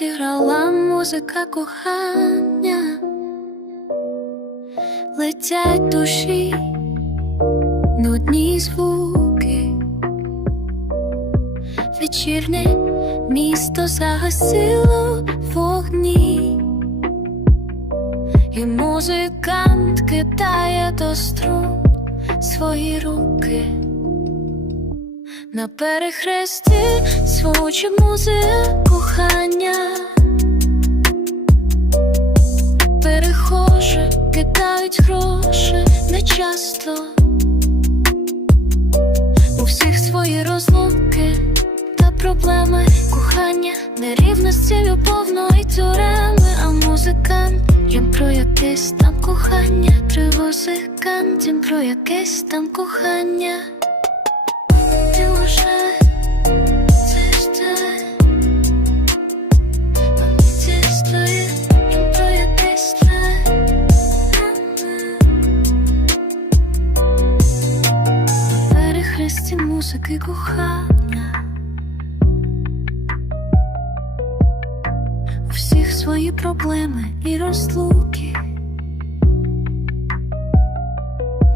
зіграла музика кохання, летять душі, нудні звуки, вечірне місто загасило вогні, і музикант кидає до струн свої руки. На перехресті звучить музика кохання, перехожі кидають гроші нечасто, у всіх свої розлуки та проблеми. Кохання, нерівності любовної тюреми, а музикант їм про якесь там кохання, привозикант їм про якесь там кохання. Музики кохання. Всіх свої проблеми і розлуки.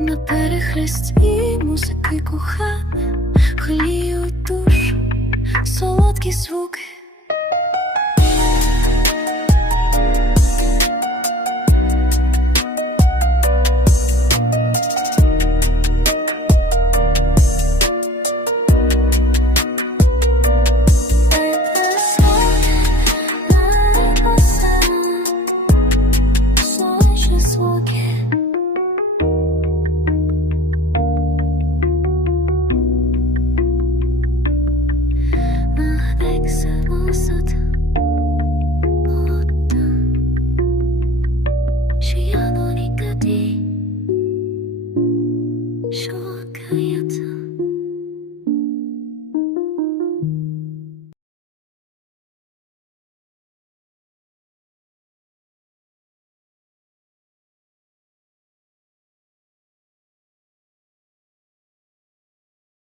На перехресті музики кохання. Хліють душу солодкі звуки